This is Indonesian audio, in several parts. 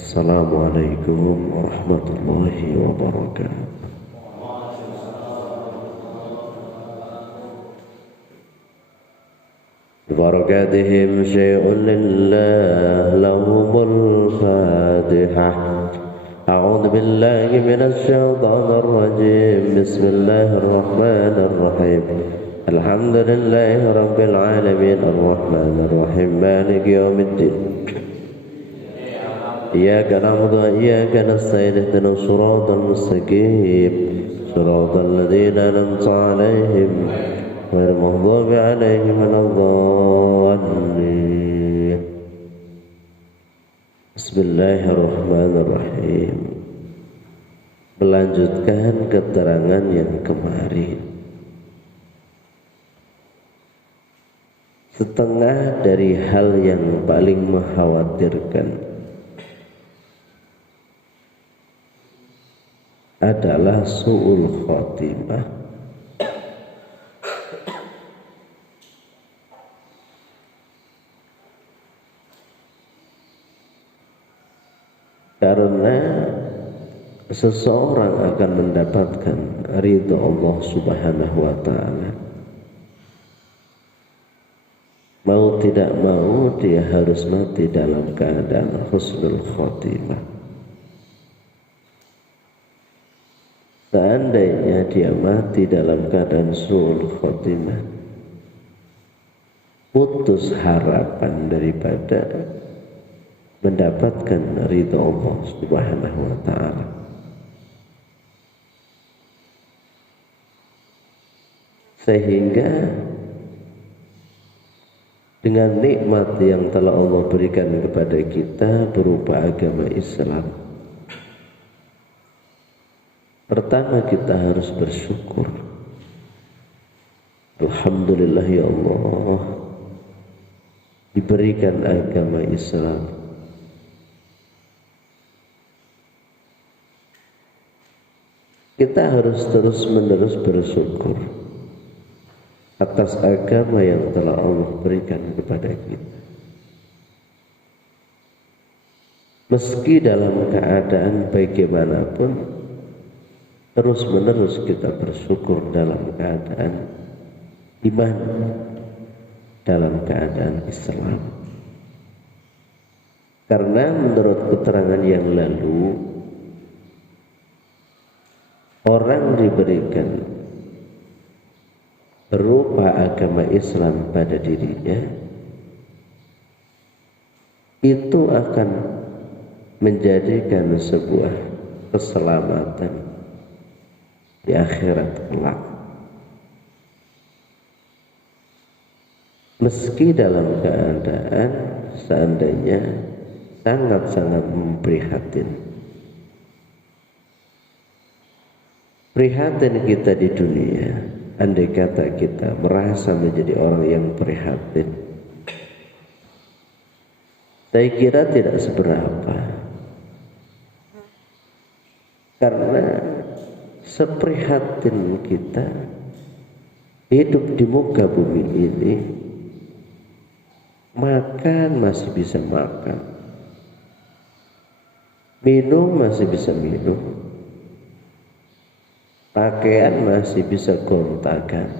Assalamualaikum warahmatullahi wabarakatuh. ببركاتهم شيء لله لهم الفاتحة. أعوذ بالله من الشيطان الرجيم. بسم الله الرحمن الرحيم. الحمد لله رب العالمين الرحمن الرحيم مالك يوم الدين. إياك نعبد وإياك نستعين اهدنا الصراط المستقيم صراط الذين أنعمت عليهم غير المغضوب عليهم ولا الضالين. Bismillahirrahmanirrahim. Melanjutkan keterangan yang kemarin. Setengah dari hal yang paling mengkhawatirkan adalah su'ul khotimah, karena seseorang akan mendapatkan ridha Allah Subhanahu wa ta'ala. Mau tidak mau dia harus mati dalam keadaan husnul khotimah. Seandainya dia mati dalam keadaan su'ul khotimah, putus harapan daripada mendapatkan ridha Allah Subhanahu wa ta'ala. Sehingga dengan nikmat yang telah Allah berikan kepada kita berupa agama Islam, pertama kita harus bersyukur. Alhamdulillah ya Allah, diberikan agama Islam. Kita harus terus-menerus bersyukur atas agama yang telah Allah berikan kepada kita. Meski dalam keadaan bagaimanapun, terus-menerus kita bersyukur dalam keadaan iman, dalam keadaan Islam. Karena menurut keterangan yang lalu, orang diberikan berupa agama Islam pada dirinya, itu akan menjadikan sebuah keselamatan di akhirat kelak. Meski dalam keadaan seandainya sangat-sangat memprihatin. Prihatin kita di dunia, andai kata kita merasa menjadi orang yang prihatin, saya kira tidak seberapa. Karena seprihatin kita hidup di muka bumi ini, makan masih bisa makan, minum masih bisa minum, pakaian masih bisa gontakan,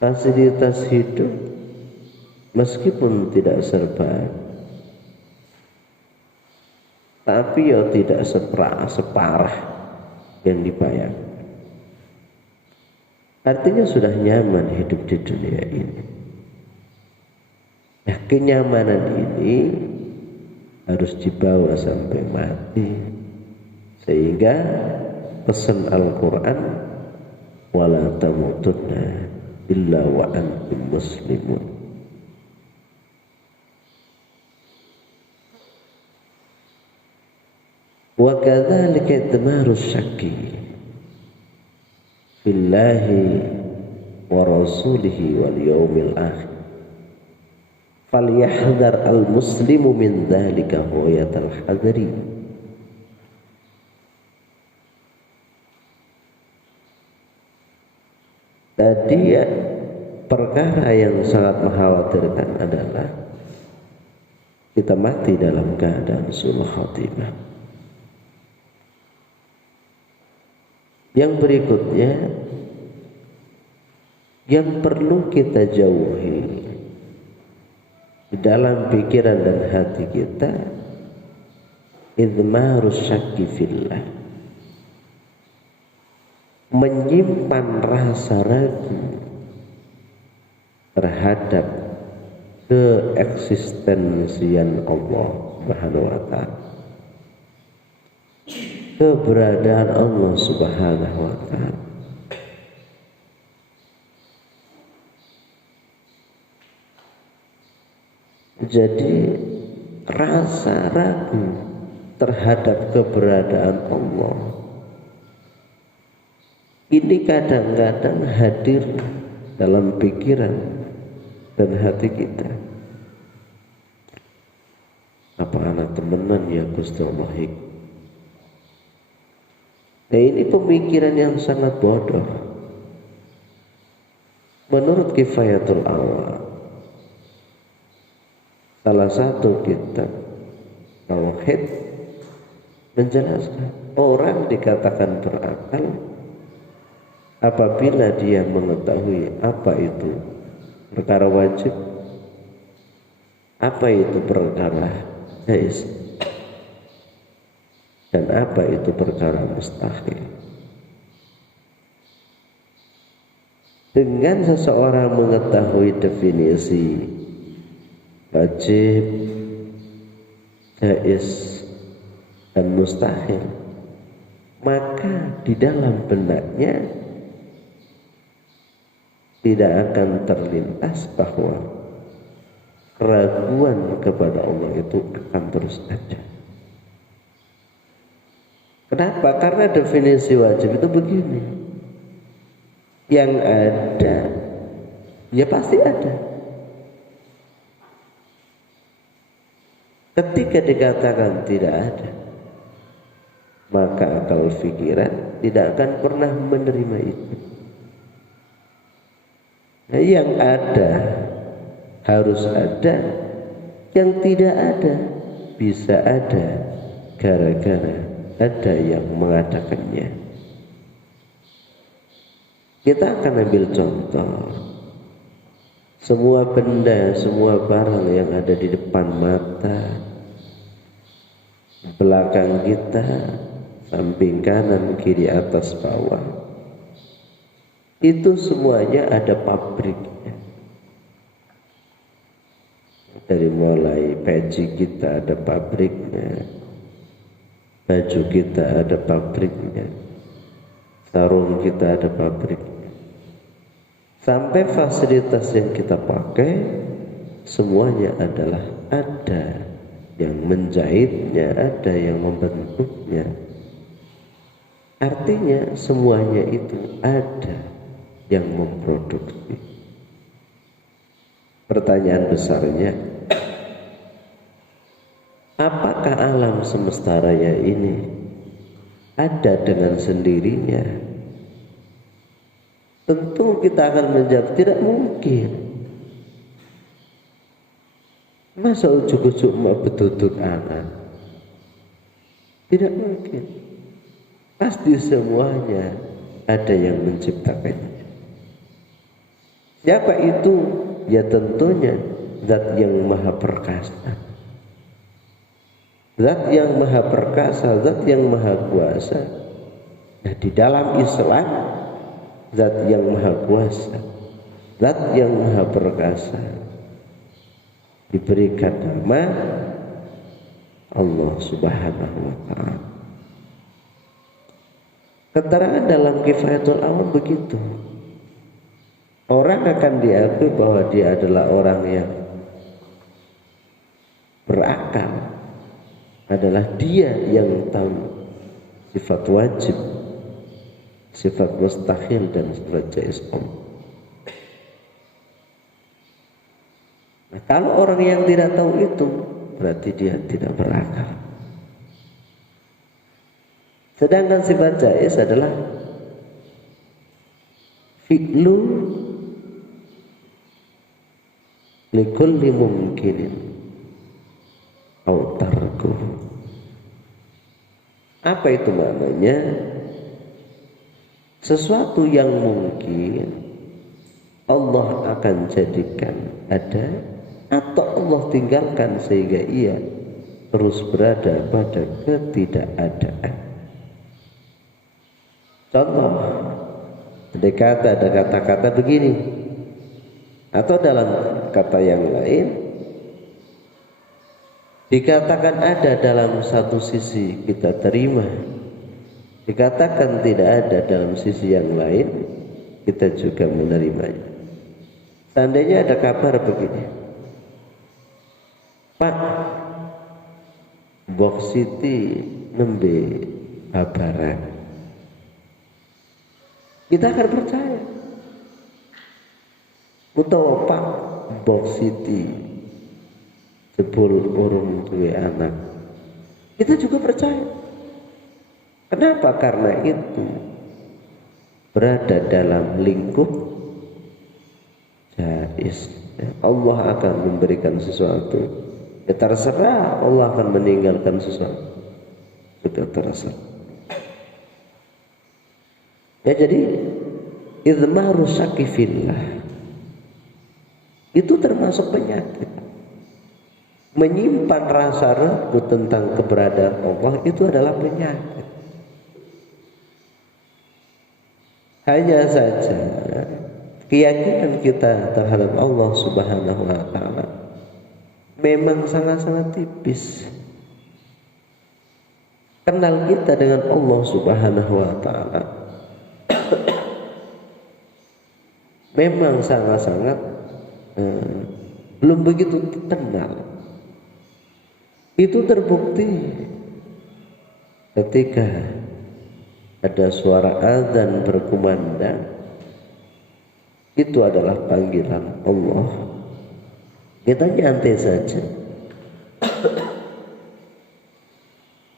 fasilitas hidup meskipun tidak serba, tapi ya tidak separah yang dibayangkan. Artinya sudah nyaman hidup di dunia ini. Nah, kenyamanan ini harus dibawa sampai mati. Sehingga pesan Al-Quran, wala tamutunna illa wa antum muslimun. Wa kadzalika idmaru syakki fillahi wa rasulihi wal yawmil akhir. Falyahdhar al-muslimu min dzalika ghayatal hadri. Tadi perkara yang sangat mengkhawatirkan adalah kita mati dalam keadaan sulh khatimah. Yang berikutnya yang perlu kita jauhi di dalam pikiran dan hati kita, idmarus syakki fillah, menyimpan rasa ragu terhadap keeksistensian Allah Subhanahu wa ta'ala, keberadaan Allah Subhanahu wa ta'ala. Jadi rasa ragu terhadap keberadaan Allah ini kadang-kadang hadir dalam pikiran dan hati kita. Apa anak temenan ya Gusti Allah? Nah, ini pemikiran yang sangat bodoh. Menurut Kifayatul Awam, salah satu kitab tauhid menjelaskan orang dikatakan berakal apabila dia mengetahui apa itu perkara wajib, apa itu perkara jaiz, dan apa itu perkara mustahil. Dengan seseorang mengetahui definisi wajib, jaiz, dan mustahil, maka di dalam benaknya tidak akan terlintas bahwa keraguan kepada Allah itu akan terus ada. Kenapa? Karena definisi wajib itu begini, yang ada ya pasti ada. Ketika dikatakan tidak ada, maka akal pikiran tidak akan pernah menerima itu. Nah, yang ada harus ada, yang tidak ada bisa ada gara-gara ada yang mengadakannya. Kita akan ambil contoh. Semua benda, semua barang yang ada di depan mata, belakang kita, samping kanan, kiri, atas, bawah, itu semuanya ada pabriknya. Dari mulai peci kita ada pabriknya, baju kita ada pabriknya, sarung kita ada pabriknya, sampai fasilitas yang kita pakai semuanya adalah ada yang menjahitnya, ada yang membentuknya. Artinya semuanya itu ada yang memproduksi. Pertanyaan besarnya, apakah alam semesta raya ini ada dengan sendirinya? Tentu kita akan menjawab tidak mungkin. Masa ujuk-ujuk mau betutut anak? Tidak mungkin. Pasti semuanya ada yang menciptakannya. Siapa itu? Ya tentunya Zat yang maha perkasa. Zat yang maha perkasa, Zat yang maha kuasa. Nah, di dalam Islam, Zat yang maha kuasa, Zat yang maha perkasa diberikan nama Allah Subhanahu wa ta'ala. Keterangan dalam Kifayatul Awam begitu. Orang akan diakui bahwa dia adalah orang yang berakal, adalah dia yang tahu sifat wajib, sifat mustahil, dan sifat jaiz. Nah, kalau orang yang tidak tahu itu, berarti dia tidak berakal. Sedangkan sifat jaiz adalah fi'lu likulli mumkinin, Apa itu maknanya? Sesuatu yang mungkin Allah akan jadikan ada, atau Allah tinggalkan sehingga ia terus berada pada ketidakadaan. Contoh, ketika ada kata-kata begini, atau dalam kata yang lain, dikatakan ada dalam satu sisi kita terima, dikatakan tidak ada dalam sisi yang lain, kita juga menerimanya. Seandainya ada kabar begini, Pak, Box Siti nembe kabaran, kita akan percaya. Utawa Pak, Box Siti jebul urung duwe anak, kita juga percaya. Kenapa? Karena itu berada dalam lingkup jais. Allah akan memberikan sesuatu, ya terserah. Allah akan meninggalkan sesuatu, juga terserah. Ya, jadi idmaru syaki fillah itu termasuk penyakit. Menyimpan rasa ragu tentang keberadaan Allah itu adalah penyakit. Hanya saja keyakinan kita terhadap Allah Subhanahu wa ta'ala memang sangat-sangat tipis. Kenal kita dengan Allah Subhanahu wa ta'ala memang sangat-sangat belum begitu kenal. Itu terbukti ketika ada suara azan berkumandang, itu adalah panggilan Allah. Kita nyantai saja.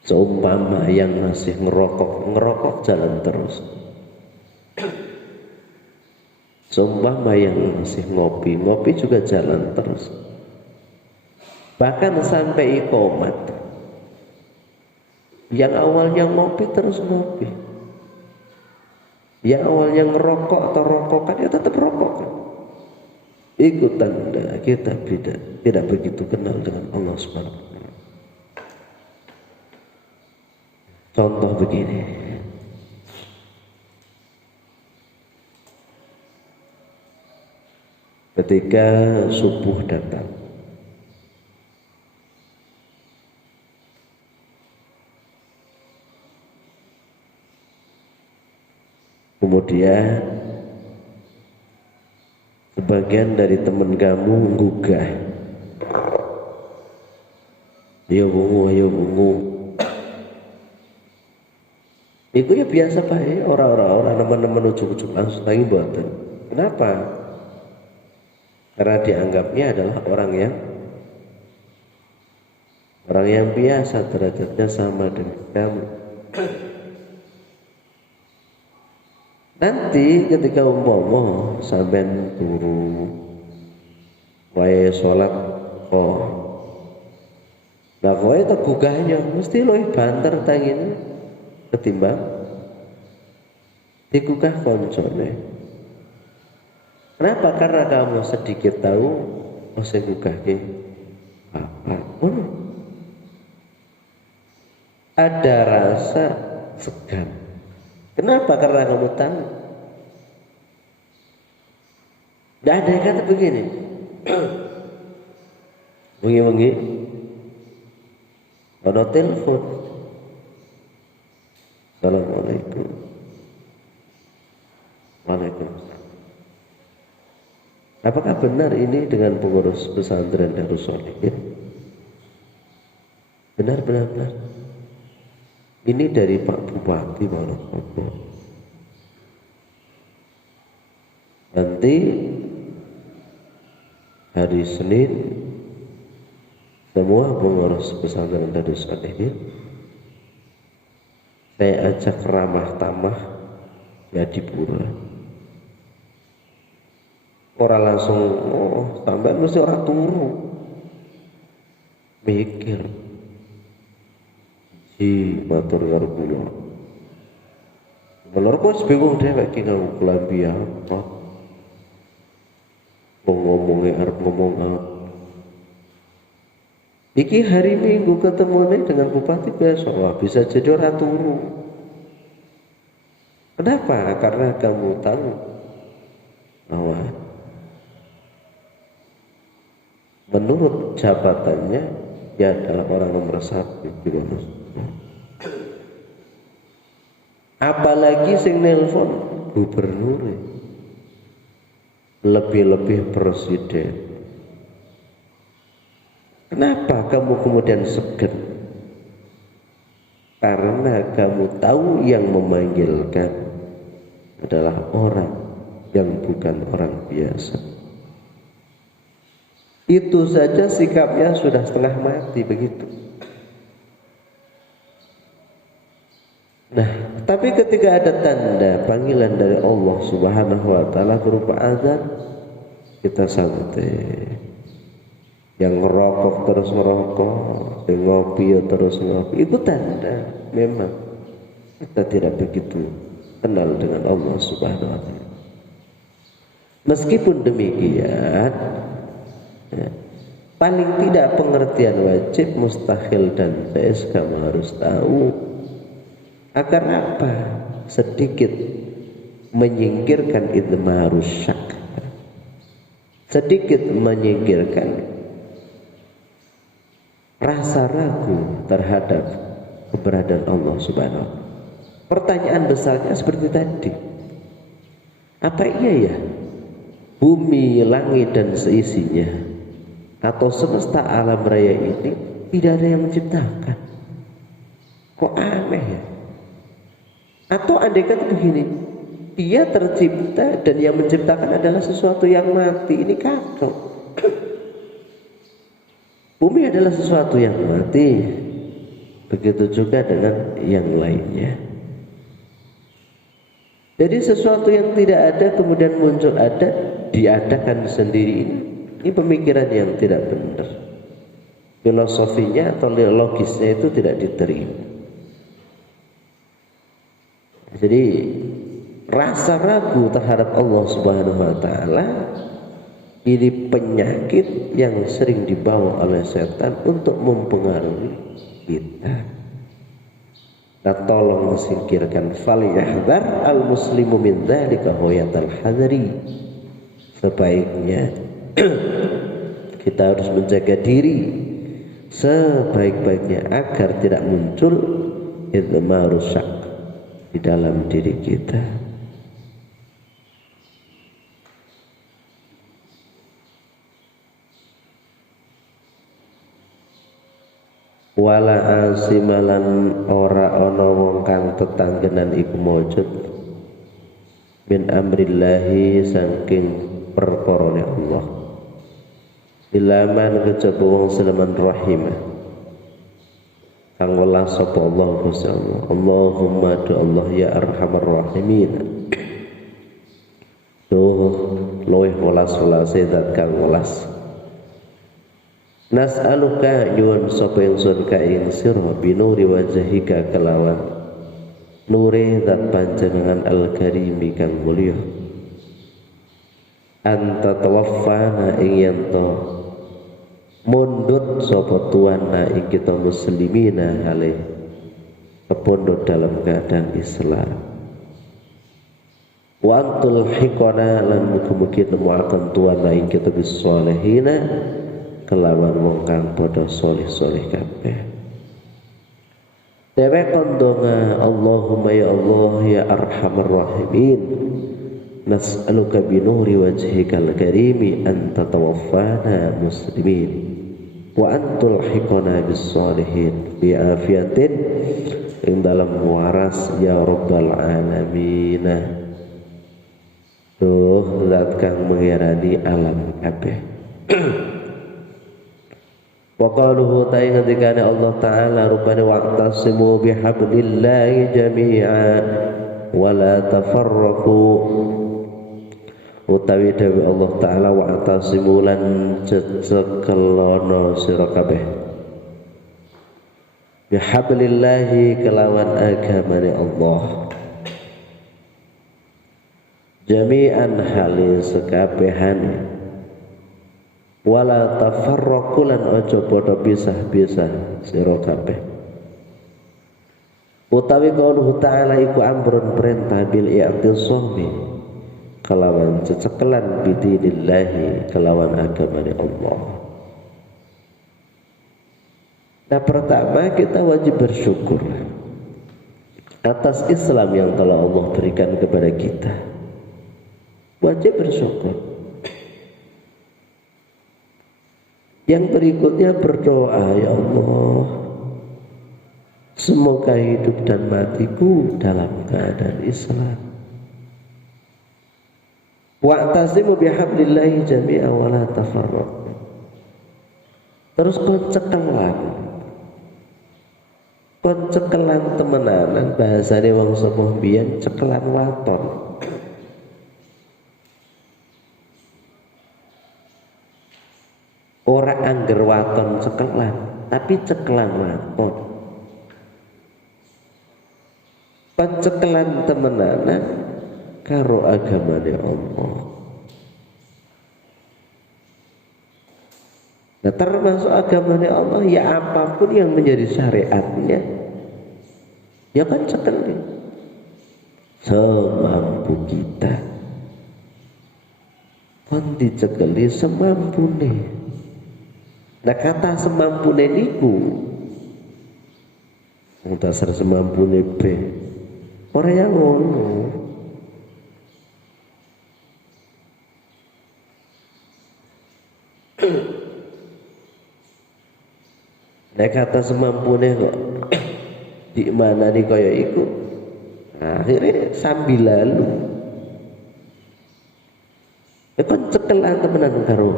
Seumpama yang masih ngerokok jalan terus. Seumpama yang masih ngopi juga jalan terus. Bahkan sampai iqomat, yang awalnya ngopi terus ngopi, yang awalnya ngerokok atau rokokan ya tetap rokok. Itu tanda kita tidak begitu kenal dengan Allah Subhanahu wa ta'ala. Contoh begini, ketika subuh datang, kemudian sebagian dari teman kamu menggugah, ayo bungu. Itu ya biasa Pak, orang-orang teman-teman ujuk-ujuk langsung lagi buatan. Kenapa? Karena dianggapnya adalah orang yang biasa, derajatnya sama dengan kamu. Nanti ketika umpama sampean turu wae salat nah kowe tegugahnya mesti luwih banter tangine ketimbang digugah koncone. Kenapa? Karena kamu sedikit tahu sing gugahke apa. Ada rasa segan. Kenapa? Karena kamu tahu. Tidak ada yang kata begini. Wengi-wengi ada telepon. Assalamualaikum. Waalaikumsalam. Apakah benar ini dengan pengurus pesantren Darus Sholihin? Benar. Ini dari Pak Bupati Wonosobo. Nanti hari Senin semua pengurus pesantren Darus Sholihin saya ajak ramah tamah ya di pura. Orang langsung sampai mesti orang turu mikir matur karo kula. Mulane kok bingung dhewe iki nganggo klambi apa. Ngomongnya arep ngomong apa. Iki hari Minggu ketemunya dengan bupati besok, wah bisa jadi ora turu. Kenapa? Karena kamu tahu bahwa menurut jabatannya dia adalah orang nomor 1 di Indonesia. Apalagi sing nelpon gubernur, lebih-lebih presiden. Kenapa kamu kemudian segan? Karena kamu tahu yang memanggilkan adalah orang yang bukan orang biasa. Itu saja sikapnya sudah setengah mati begitu. Nah, tapi ketika ada tanda panggilan dari Allah Subhanahu wa taala berupa azan, kita santai. Yang ngerokok terus ngerokok, yang ngopi terus ngopi, itu tanda memang kita tidak begitu kenal dengan Allah Subhanahu wa taala. Meskipun demikian, ya, paling tidak pengertian wajib, mustahil dan jaiz kamu harus tahu. Agar apa? Sedikit menyingkirkan idmarus syak, sedikit menyingkirkan rasa ragu terhadap keberadaan Allah Subhanahu wa taala. Pertanyaan besarnya seperti tadi. Apa iya ya bumi, langit dan seisinya atau semesta alam raya ini tidak ada yang menciptakan? Kok aneh ya? Atau andai kata begini, dia tercipta dan yang menciptakan adalah sesuatu yang mati. Ini kacau. Bumi adalah sesuatu yang mati. Begitu juga dengan yang lainnya. Jadi sesuatu yang tidak ada kemudian muncul ada, diadakan sendiri. Ini pemikiran yang tidak benar. Filosofinya atau logisnya itu tidak diterima. Jadi rasa ragu terhadap Allah Subhanahu wa taala ini penyakit yang sering dibawa oleh setan untuk mempengaruhi kita. Nah, tolong singkirkan falyahdhar al-muslimu min dzalika hoyatal hadari. Sebaiknya kita harus menjaga diri sebaik-baiknya agar tidak muncul idmarus syak di dalam diri kita. Wala asimalan ora ana wong kang tetanggenan iku mujud min amrillahi saking perkarane Allah. Ilaman kejaba wong selaman rahimah kang welas sapa Allah Gusti Allah. Allahumma do Allah ya arhamar rahimin. Duh luwih welas-welase zat kang welas. Nas'aluka nyuwun sapa ingsun ka ing sira binuri wajhika kelawan nure zat panjenengan al-karimi kang mulya. Anta tawaffana ing yanto mundut sapa tuana ing kita muslimina alih kepondok dalam keadaan Islam. Wa antul hikona lan mugi-mugi nemuaken tuana ing kita bisolehina kelawan wong kang padha saleh-saleh kabeh. Dewe kondonga Allahumma ya Allah ya arhamar rahimin. Nas'aluka binuri wajhikal karimi an tatawaffana muslimin wa antul hikona bis salihin bi afiatin ing dalam waras ya rabbal alamin. Duh zat kang mengirani alam kabeh. Wa qaluhu ta'ala ngendikane Allah taala rupane wa'tasimu bihablillahi jami'a wa la tafarraqu. Utawi dewe Allah taala wa'tasimu lan cecekelono sira kabeh bihablillahi kelawan agamane Allah jami'an hali sekabehane wala tafarraqu lan aja padha pisah-pisah sira kabeh utawi qauluhu ta'ala iku amrun perintah bil i'tisami kelawan cecekelan bidinillahi kelawan agamane Allah. Nah, pertama kita wajib bersyukur atas Islam yang telah Allah berikan kepada kita. Wajib bersyukur. Yang berikutnya berdoa, ya Allah, semoga hidup dan matiku dalam keadaan Islam. Wa'tasimu bihablillahi jami'a wa la tafarraqu. Terus koncekelan temenanan bahasane wong sepuh biyen cekelan waton. Ora angger waton cekelan, tapi cekelan waton. Koncekelan temenanan karo agamane Allah. Nah, termasuk agamanya Allah ya apapun yang menjadi syariatnya ya kan cekeli semampu kita kan dicekeli semampune. Nah, kata semampune niku dasar semampune be ora yang ngono. Nek kata semampune kok di mana nih kaya iku. Nah, akhirnya sambil lalu. Ya kan cekelan temenan karo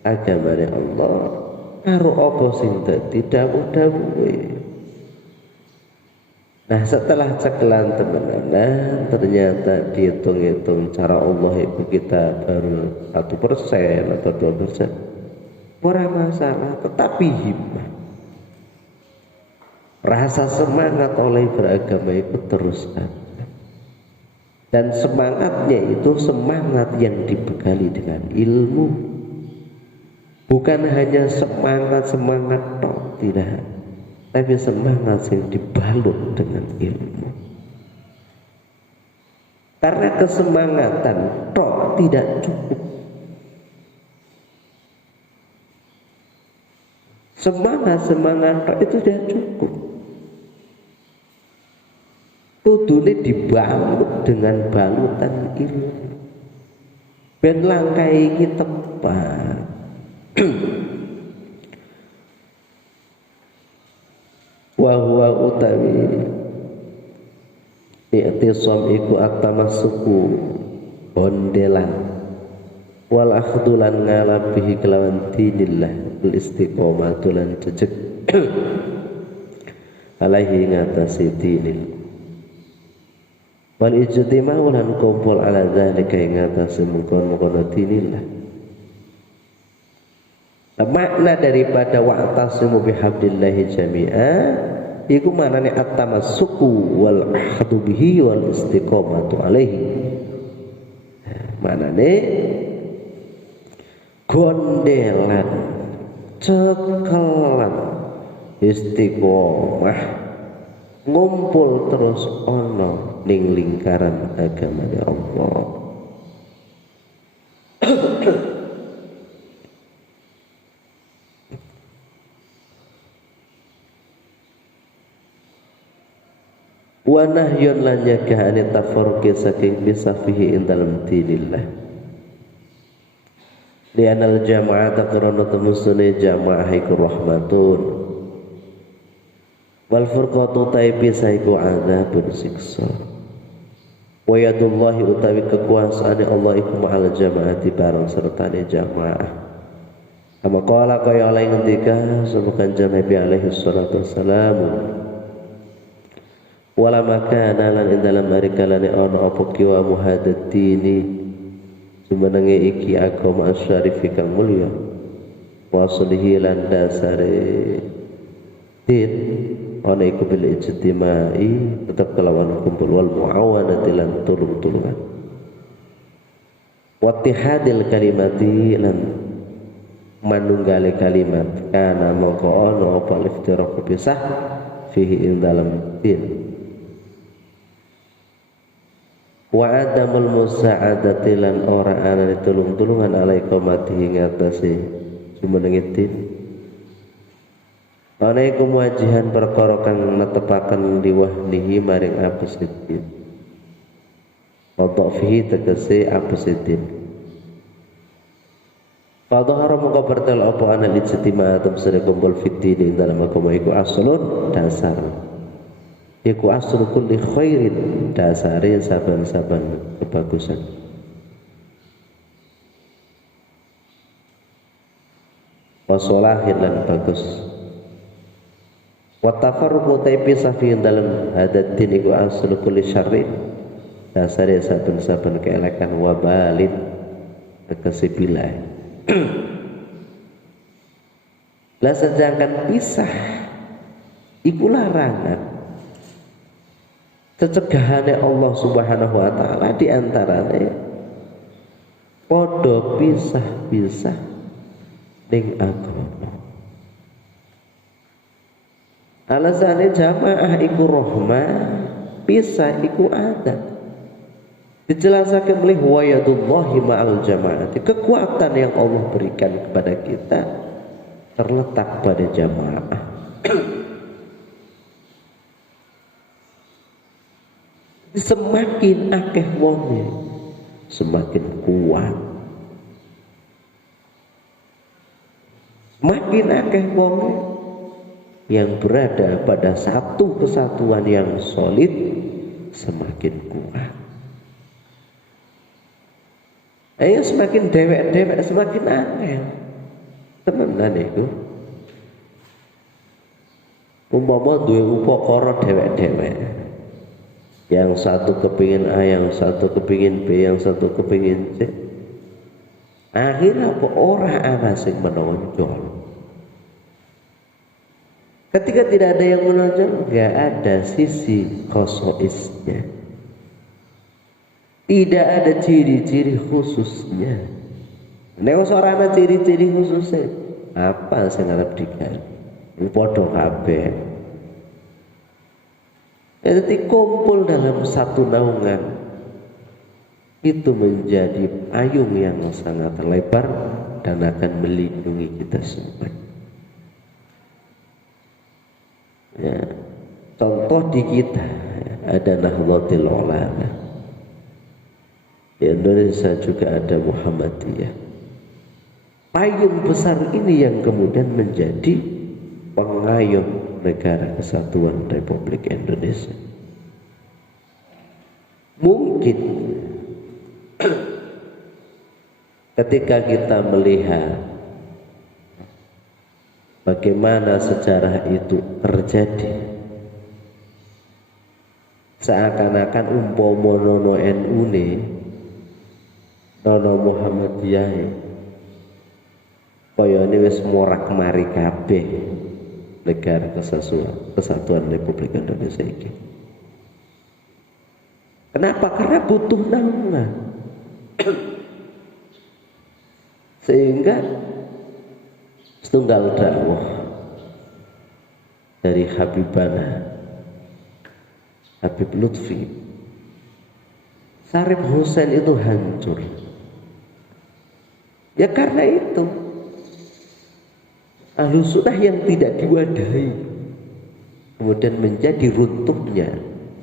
agamane Allah. Karo apa sing dadi dawuh-dawuhe. Nah, setelah cekelan temenan ternyata dihitung-hitung cara Allah itu kita baru 1% atau 2%. Ora masalah, tetapi himmah, rasa semangat oleh beragama itu terus ada. Dan semangatnya itu semangat yang dibekali dengan ilmu. Bukan hanya semangat tok, tidak. Tapi semangat yang dibalut dengan ilmu. Karena kesemangatan tok tidak cukup. Semangat itu tidak cukup. Kudune dibalut dengan balutan ilmu. Ben langkah iki tepat. Wa huwa utawi i'tisam iku at-tamassuku bondelan wal akhdulan ngalabihi kelawan dinillah istiqomatu lan cecek alaihi ngatasi dinil wal ijtima'u lan kumpul ala zalika ngatasi mungkon-mungkon dinillah. Makna daripada wa'tasimu bihablillahi jami'a iku manane at-tamassuku wal ahdu bihi wal istiqomatu alaihi. Manane gondelan cekelan istiqomah ngumpul terus ono ning lingkaran agamanya Allah. Wa nahyun lan nyegahane tafarruqi saking bisafihi ing dalem dinillah. Lianal jama'ata karena temusune jama'ah iku rahmatun wal furqatu taibisa iku adzabun siksa wa yadullahi utawi kekuasaane Allah iku ma'al jama'ati bareng sertane jama'ah. Kama qala kaya oleh ngendika sebutkan Nabi alaihi salatu wassalam wala makana lan ing dalem marikalane ana apa kiwa muhadaddini sumenenge iki agama asyarifi kang mulya waslihi lan dasare din ana iku bil ijtimai tetep kelawan kumpul wal muawanati lan tulung-tulungan wattihadil kalimati lan manunggali kalimat kana mongko ana apa iftiraq pisah fihi ing dalam din wa adamul musa'adati lan ora ana tulung-tulungan alaikumati ing atase jumeneng din ana iku muwajihan perkara kang netepaken liwahlihi maring apes din wa fihi tegese apes din Fadhahara mongko bertel apa ana ijtima atum sere kumpul fitini dalam agama iku aslun dasar. Iku aslu kulli khairin dasare saban-saban kebagusan. Wa sholahin lan bagus. Wa tafarruqu pisah fi dalam hadatin iku aslu kulli syarri dasare saben-saben keelekan wa balin tegese bilai. Lah sedangkan pisah iku larangan cecegahane Allah Subhanahu wa taala di antarane padha pisah-pisah ning agama. Alasane jamaah iku rahmah, pisah iku adat. Dijelaskan oleh wayadullahi ma'al jamaah. Kekuatan yang Allah berikan kepada kita terletak pada jamaah. Semakin akeh wonge semakin kuat. Semakin akeh wonge yang berada pada satu kesatuan yang solid semakin kuat. Ayo semakin dewek-dewek semakin angel. Temenan iku. Umpama duwe upakara dewek-dewek. Yang satu kepingin A, yang satu kepingin B, yang satu kepingin C. Akhirnya apa ora ana sing menonjol. Ketika tidak ada yang menonjol, enggak ada sisi khosoisnya. Tidak ada ciri-ciri khususnya. Nek ora ana ciri-ciri khususnya, apa sing arep digawe? Padha kabeh. Jadi kumpul dalam satu naungan itu menjadi payung yang sangat lebar dan akan melindungi kita semua. Ya, contoh di kita ada Nahdlatul Ulama. Di Indonesia juga ada Muhammadiyah. Payung besar ini yang kemudian menjadi pengayom Negara Kesatuan Republik Indonesia. Mungkin ketika kita melihat bagaimana sejarah itu terjadi, seakan-akan umpama nono NU ne nono Muhammadiyah kaya ini wis morak mari kabeh Negara Kesatuan Republik Indonesia ini. Kenapa? Karena butuh nama. Sehingga setunggal dakwah dari Habibana Habib Lutfi Syarif Hussein itu hancur. Ya karena itu Ahlussunnah yang tidak diwadahi kemudian menjadi runtuhnya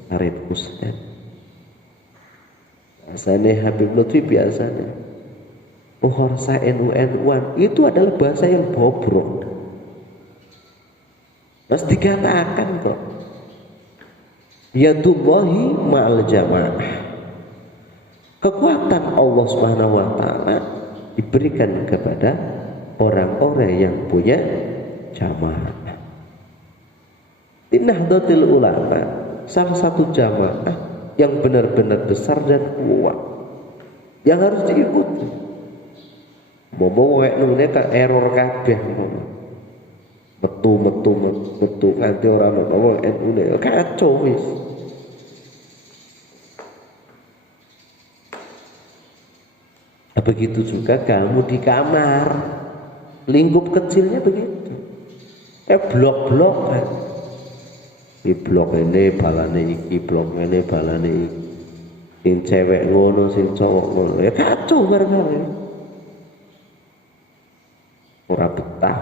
Syarif Hussein. Bahasanya Habib Lutfi biasanya bahasa NU-NU-an itu adalah bahasa yang bobrok. Mas dikatakan kok yadullahi ma'al jamaah. Kekuatan Allah Subhanahu wa taala diberikan kepada orang-orang yang punya jamaah. Di Nahdlatul Ulama salah satu jamaah yang benar-benar besar dan kuat yang harus diikuti. Bobo wek nune ka error kabeh. metu nganti ora ono wong NU kacau wis. Begitu juga kamu di kamar, lingkup kecilnya begitu. Blok-blok kan. Di blok ini balane iki, blok ini balane iki. Sing cewek ngono, sing cowok ngono. Ya kacau bareng-bareng. Ora betah.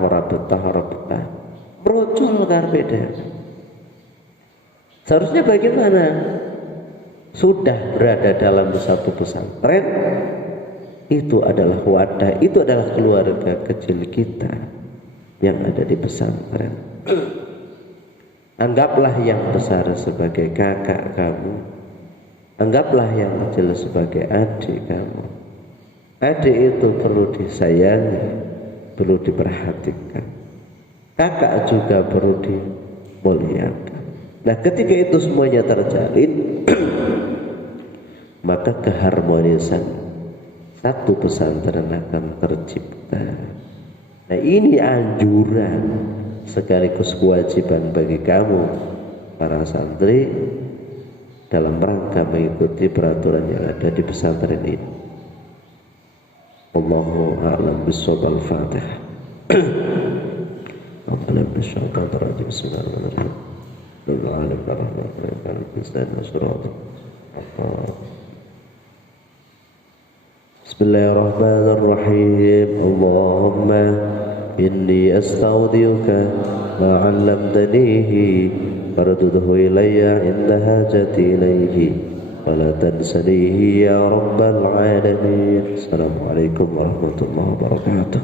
Brocol karepe dhewe. Seharusnya bagaimana? Sudah berada dalam satu pesantren, itu adalah wadah, itu adalah keluarga kecil kita yang ada di pesantren. Anggaplah yang besar sebagai kakak kamu, anggaplah yang kecil sebagai adik kamu. Adik itu perlu disayangi, perlu diperhatikan. Kakak juga perlu dimuliakan. Nah, ketika itu semuanya terjalin, maka keharmonisan satu pesantren akan tercipta. Nah, ini anjuran sekaligus kewajiban bagi kamu para santri dalam rangka mengikuti peraturan yang ada di pesantren ini. Allahu a'lam bishawab. Al-Fatihah. Alhamdulillah bisyaitanir rajim. Bismillahirrahmanirrahim. Bismillahirrahmanirrahim. Allahumma inni astaudiuka ma 'allamtanihi fardudhu ilayya inda hajati ilayhi wala tansanihi ya rabbal alamin. Assalamualaikum warahmatullahi wabarakatuh.